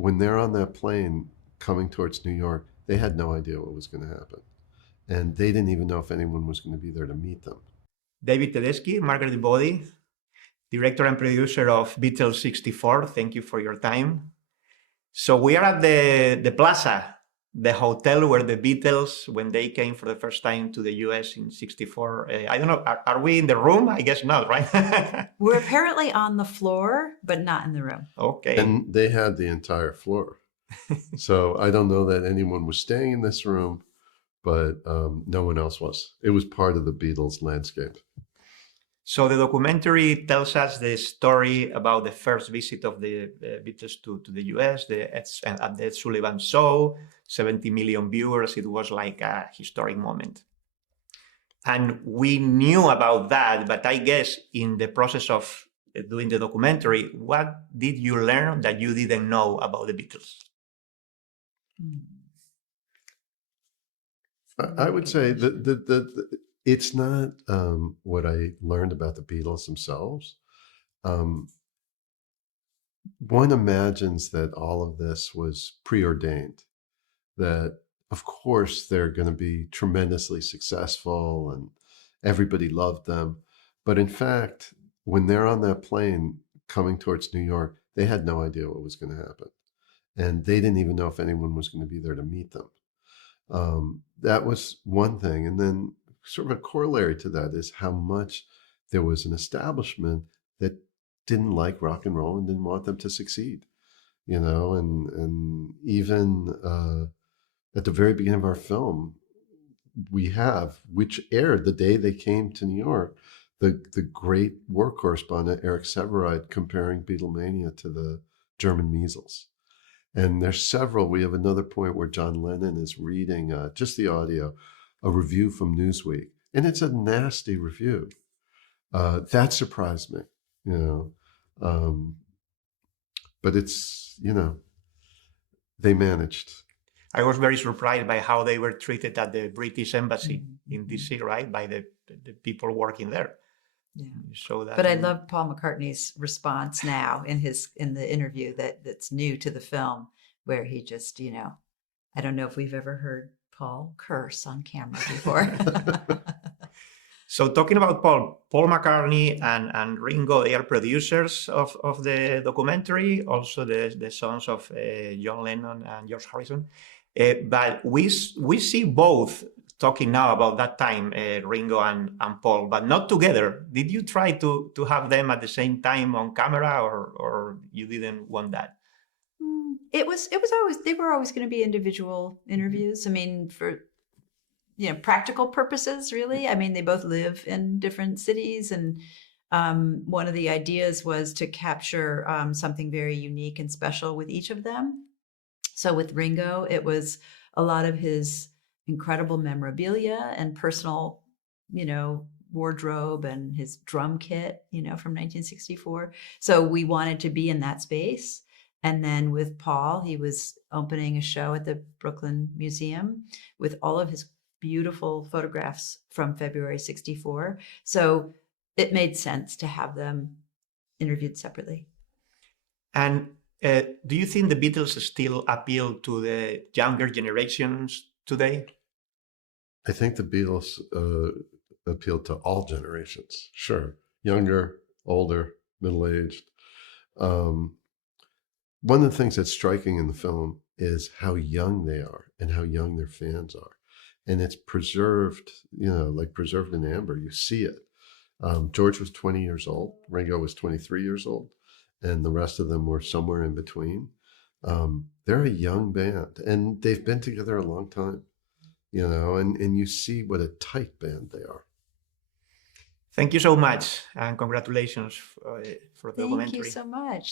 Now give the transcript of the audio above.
when they're on that plane coming towards New York, they had no idea what was going to happen. And they didn't even know if anyone was going to be there to meet them. David Tedeschi, Margaret Bodde, director and producer of Beatles 64. Thank you for your time. So we are at the Plaza, the hotel where the Beatles, when they came for the first time to the US in 64, I don't know, are we in the room? I guess not, right? We're apparently on the floor, but not in the room. Okay. And they had the entire floor. So I don't know that anyone was staying in this room, but no one else was. It was part of the Beatles landscape. So the documentary tells us the story about the first visit of the Beatles to the US, at the Ed Sullivan Show, 70 million viewers. It was like a historic moment. And we knew about that, but I guess in the process of doing the documentary, what did you learn that you didn't know about the Beatles? I would say that it's not what I learned about the Beatles themselves. One imagines that all of this was preordained, that of course they're going to be tremendously successful and everybody loved them. But in fact, when they're on that plane coming towards New York, they had no idea what was going to happen. And they didn't even know if anyone was going to be there to meet them. That was one thing. And then sort of a corollary to that is how much there was an establishment that didn't like rock and roll and didn't want them to succeed, and even at the very beginning of our film, we have, which aired the day they came to New York, the great war correspondent, Eric Severide, comparing Beatlemania to the German measles. And there's several. We have another point where John Lennon is reading just the audio, a review from Newsweek, and it's a nasty review. That surprised me, but it's, they managed. I was very surprised by how they were treated at the British Embassy in DC, right? By the people working there. Yeah. So that, but I love Paul McCartney's response now in the interview that's new to the film, where he just, I don't know if we've ever heard Paul curse on camera before. So talking about Paul McCartney and Ringo, they are producers of the documentary, also the sons of John Lennon and George Harrison. But we see both talking now about that time, Ringo and Paul, but not together. Did you try to have them at the same time on camera, or you didn't want that? It was always, they were always going to be individual interviews. I mean, for practical purposes, really. I mean, they both live in different cities, and one of the ideas was to capture something very unique and special with each of them. So with Ringo, it was a lot of his incredible memorabilia and personal, wardrobe and his drum kit, from 1964. So we wanted to be in that space. And then with Paul, he was opening a show at the Brooklyn Museum with all of his beautiful photographs from February 64. So it made sense to have them interviewed separately. And do you think the Beatles still appeal to the younger generations today? I think the Beatles appealed to all generations. Sure. Younger, older, middle-aged. One of the things that's striking in the film is how young they are and how young their fans are. And it's preserved, like preserved in amber. You see it. George was 20 years old. Ringo was 23 years old. And the rest of them were somewhere in between. They're a young band, and they've been together a long time, and you see what a tight band they are. Thank you so much, and congratulations for the documentary. Thank you so much.